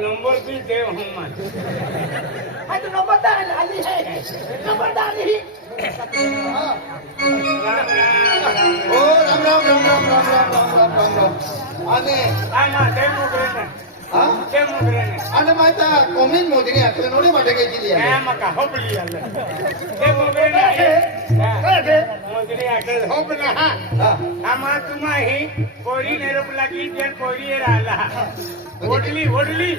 Number भी दे हम આ તો નંબરદાર આલી હે નંબરદાર હી હા. ઓ રામ રામ રામ રામ રામ રામ રામ રામ રામ રામ અને આના તે મુગરેને હા તે મુગરેને અને માતા કોમિન મોદીની આખરે નોડી માટે ગઈ હતી યાર. એમ કા હોબલી આલે તે મુગરેને ಸೌದರಿಯಾಗದ ಹೋಗ್ಲ ನಮ್ಮ ತುಮ ಹಿ ಕೋಡಿ ನೆರಪಲಾಗಿ ಜನ್ ಕೋಡಿ ರಾಲ ಓಡ್ಲಿ ಓಡ್ಲಿ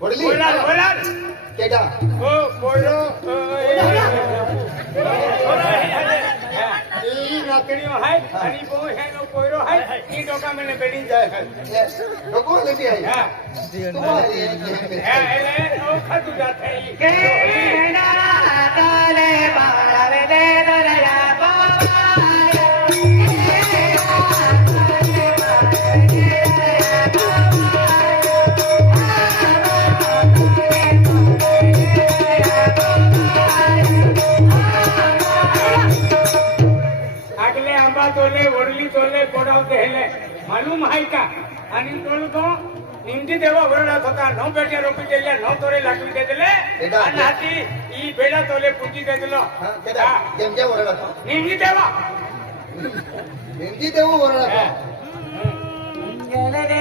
ಓಡ್ಲಿ ಓಡಾರ್ ಓಡಾರ್ ಕೇಟ ಓ ಕೋಡೋ ઈ રાખડીઓ હાય અને બહુ હેનો કોયરો હાય ઈ ડોકા મને બેડી જાય ડોકો લેતી આય હા તું હે એટલે ઓખતું જાતે ઈ કે હેડા આપે એટલે માનવું માહિકા આની તોલું તો નિમતી દેવા વરડા થતા નવ બેટા રોપી દેલે નવ તોરે લાગી દેલે અને હાથી ઈ બેડા તોલે પૂજી દેલો કેમ કે વરડા નિમતી દેવા નિમતી દેવું વરડા ગલરે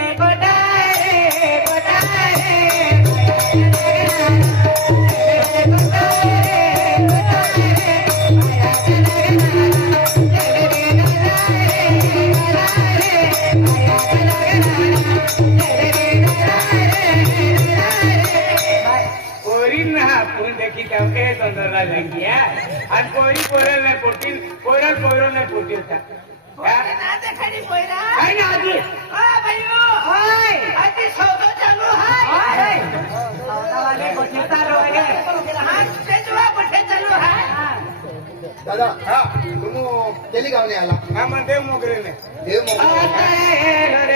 கவின்னா பூந்தக்கி கவகையே தொந்தரலாம் இல்லையா அது போய் போரல போட்டி போரல் போரல போட்டி விட்டா દાદા હા હું તેલી ગામને આલા હા મને દેવ મોકરેને દેવ મોકરે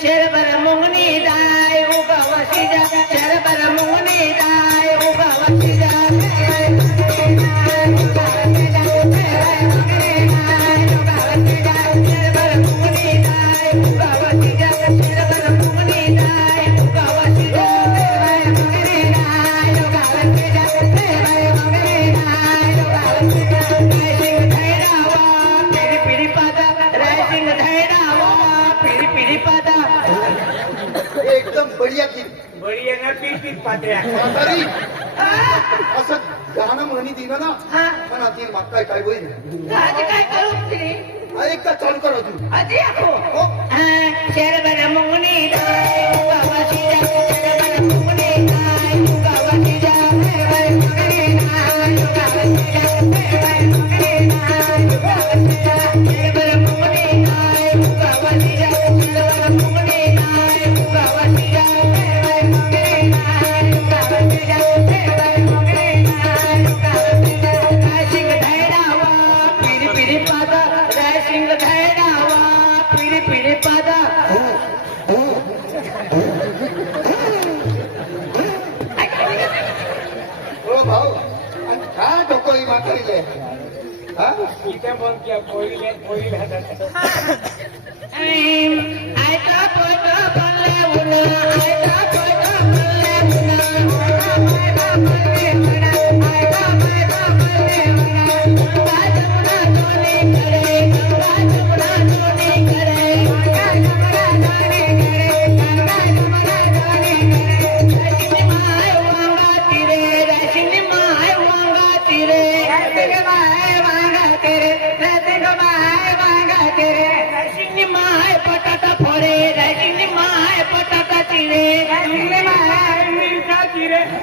શેર પર મુંગની દાય ઉગા વસી જા શેર પર મુંગની દાય ಪಾಟ್ರ್ಯಾ ಸರಿ असं गाणं म्हणी दिलं ना पण आधी मागताय काय होईल आधी काय करू तुम्ही एक का चालू करा तू आधी हो शेर बना मुंगणी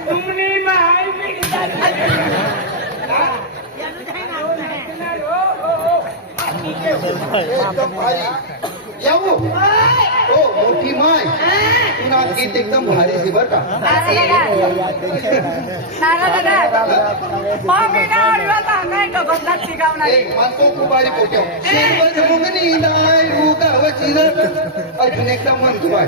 तुमनी माय मिरचा एकदम भारी यावो. हो मोठी माय. पुन्हा गीत एकदम भारी आहे बरं का? म्हणतो खूप भारी पोट्या. शेवट मुगनी दाय उगावची अजून एकदा म्हणतो आहे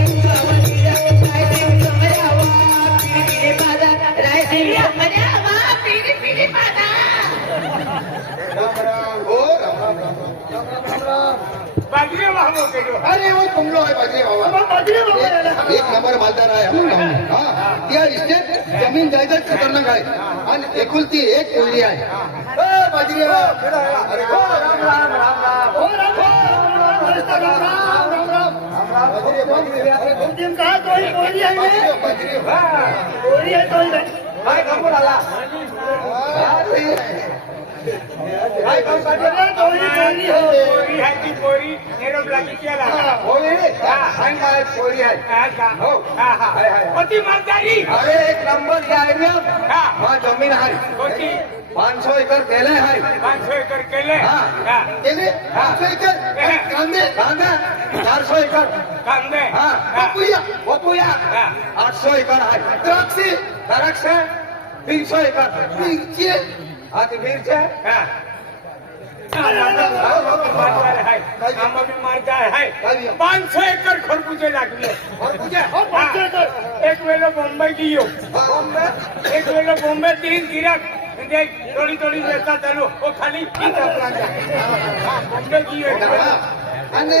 बाजरी वाहमो के जो अरे वो तुमलो आहे बाजरी बाबा एक एक नंबर मालदार आहे आपण गावात. हा या इस्टेट जमीन जायदाद खतरनाक आहे आणि एकुलती एक कोयरी आहे अ, बाजरी बाबा. अरे हो राम राम राम राम हो राम राम राम राम राम राम राम बाजरी बाजरी अरे तुमची काय तोही कोयरी જમીન હારી પાંચસો એકર કેલે હારી પાંચસો એકર કેલે હા કેલે પાંચસો એકર કાંદે કાંદા ચારસો એકર કાંદે હા બપુયા બપુયા આઠસો એકર હારી દ્રાક્ષી દ્રાક્ષ ત્રીસો એકર નીચે હા તે વીર છે? હા. પાંચસો એકર ખરબૂજે લાગ્યું એક વેલો બોમ્બે ગયો. એક વેલો બોમ્બે તીન ગિરાક થોડી થોડી વેચતા ચાલુ ખાલી બોમ્બે ગયો અને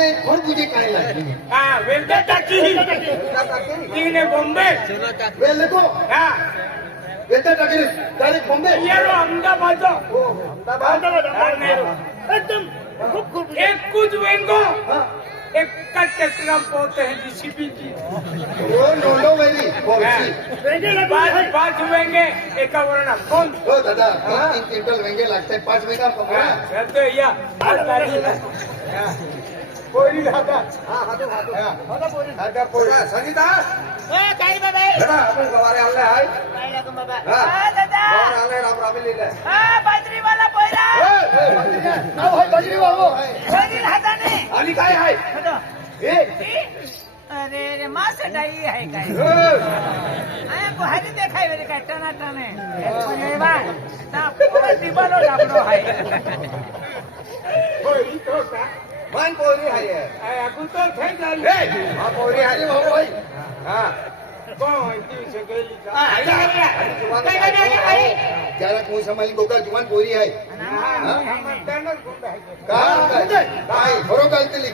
બોમ્બે. हा. आठशे एकर आहे द्राक्षे द्राक्ष तीनशे एकर मिरची हा ते मिरची हा मालदार है आंबा भी मालदार है पाच सौ एकर खरबूजे लागले हा. एक वेळेला मुंबई गियो एक वेळेला मुंबई तीन गिराक म्हणजे थोडी थोडी वेचा चालू ओ खाली तीन आपला हा मुंबई गियो एक वेळेला. आणि खरबुजे काय लागले हा वेलदा टाकी तीन बॉम्बे वेल नको हा वेलता टाकले डायरेक्ट बॉम्बे येरो अहमदाबाद एक कुछ वेंगो हा एक का टेक्ट्रा पोते हैं जीसीबी की हो नो वेली बॉम्बे पाच पाच वेंगे एका वरणा कोण हो दादा दोन तीन क्विंटल वेंगे लागतात पाच वेगा कमरा येतो या કોઈની ઢાકા હા હાથો હાથો હા કોઈની ઢાકા કોઈ સગીતા એ કાઈ બાબા બેટા આપણે સવારે આલે દેખાય રે કાઈ દીવાનો લાબડો હાય તો મન પોરી હારે અગુતર થઈ જાય હા પોરી હારે હો ભાઈ હા જરાક હું સમાલી બોકા જુવાન પોરી હાય કાય બરો કાલતલી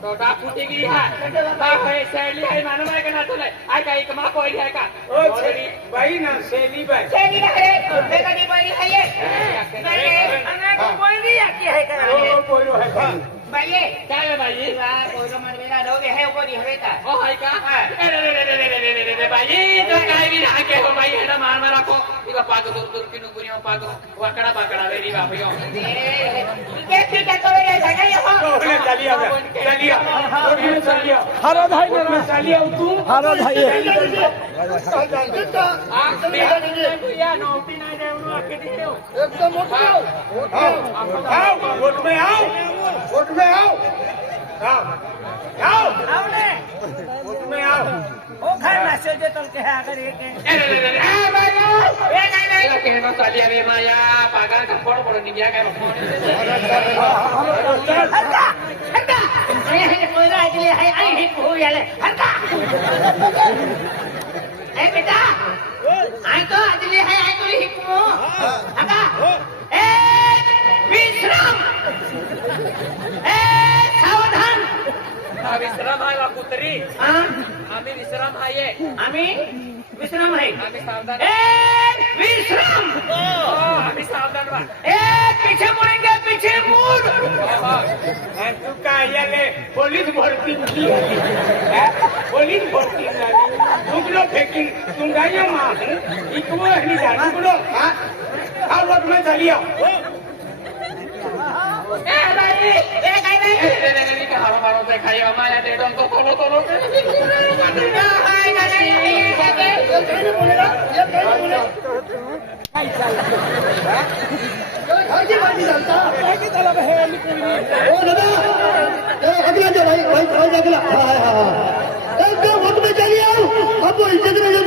तो ता फुटी गई है ता है शैली है मानो माय का तुले आय का एक मा कोई है का ओ छेली बाई ना शेली बाई चली ना रे देखा नहीं पोरी है ये नहीं अन्ना को पोरी आके है ओ करा ओ पोरो है का भाई क्या है भाई वाह पोरो मन मेरा लोग है पोरी है का ओ है का ए रे रे रे रे रे रे रे भाई तो काय भी ना के हो भाई हेडा मार मार रखो इवा पाग दूर दूर किनु गुनियो पाग वाकड़ा पाकड़ा वेरी बापियो ये ठीक है तो ये जगह ये हो ओले चलिया चलिया ओले चलिया हरा भाई मेरा चलिया तू हरा भाई आ भैया नौटी ना दे उनो आके दियो एकदम आओ आओ वोट में आओ वोट में आओ आओ आओ आओ ने वोट में आओ ओ खाए मैसेज तो के है अगर ये के ए रे रे रे ए भाई कहना चाली अबे माया पागल का फोड़ पड़ो नहीं क्या कह ए बेटा आई तो अजली है आई तो हिकमो हका ए विश्राम ए सावधान विश्राम आहे कुत्री आम्ही विश्राम आहे. आम्ही विश्राम राहील एक विश्राम. हो, एक पीछे मुडेंगे पीछे मुड. तू काय पोलीस भरती पोलीस भरती झाली. फेकी तुंगाच्या मा इकडं आणि झाडं इकडं हा? हा वटमं झाली आहो. ए, बाई, ए, का हारो मारो ते खाई माया दे डोन तो तोलो तोलो हाय काय नाही काय खायची भाजी घालता ओ दादा ए अगला जा भाई भाई भाई अगला हाँ हाँ हाँ एकदम वोट में चली आओ अब वो इज्जत में जो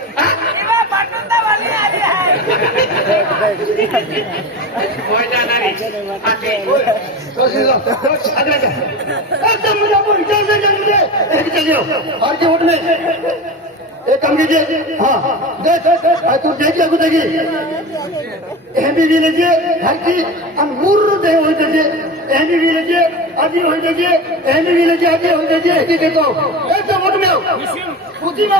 એક કામ કીજે હા દે તું જઈ લાગુ દેગી એમબીબી લેજે હરકી અને મૂર દે હોય દેજે એમબીબી લેજે આજી હોય દેજે એમબીબી લેજે આજી હોય દેજે હકી દેતો એ તો મોટ મે પૂછી લો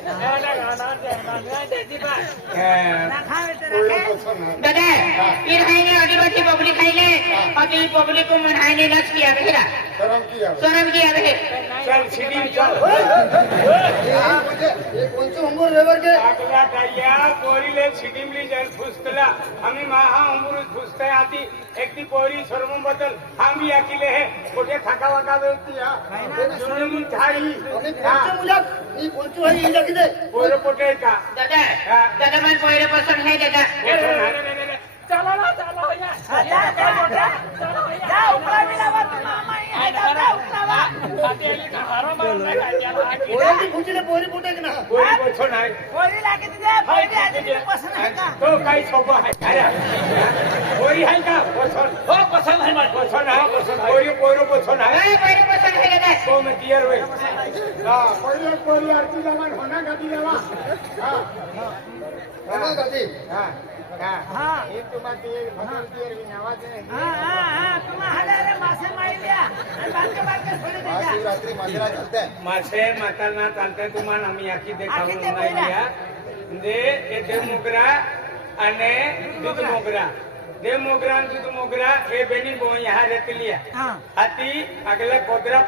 आणि आम्ही निघले आम्ही हाँ कैसे नाम रखा हो अभी तुम्हारा दादा नहीं दादा ये खाइने आदिवासी पब्लिक खाइने और ये पब्लिक को मनाने लक्ष्य किया बेटा शर्म किया बे चल सीडी चल ये कौन से अंगूर लेवर के आगला टाइया पोरीले सिडीमली जाईल फुसकला आम्ही माहा अंबुरुज फुसते आती एक ती पोरी सर्वम बदल आम्ही आकिले हे कुठे थाका वाका वेती हा जुनून थाळी अरे कौन से मुझे ये कौन से है ये जाके दे पोर पोटे का दादा दादा मैं पहिरे पसंद है दादा चला ना चला हो या जा उपरा मिलावा तू मामा है दादा उपरावा हारो मारून नाही काय त्याला पोरी की खुचले पोरी पोटे के ना पोरी पोछो नाही पोरी लाके दे पोरी आदि तुला पसंद है का तो काही सोपं आहे अरे पोरी आहे का पोछन हो पसंद आहे मला पोछन हा पोछन पोरी पोरो पोछन आहे मैं पहिरे पसंद है दादा तो मैं क्लियर हुए हाँ पोरी पोरी आरती जमान होना का दिलावा हाँ कमा करती हाँ हाँ हाँ ये तुम्हारे दिए भगवान दिए की नवाज है हाँ हाँ हाँ तुम हजारे मासे मार लिया आणि बारके बारके सोडे दे जा शिवरात्रि मंदिरा चलते हैं मासे माताना चालतंय तुम्हाला आम्ही आखी आखी देखावून ते नाही पहिला. या म्हणजे ते देव मोगरा आणि दूध मोगरा દે મોગરા ને દૂધ મોગરા એ બેની બો यहाँ रहती लिया हाथी अगले कोदरा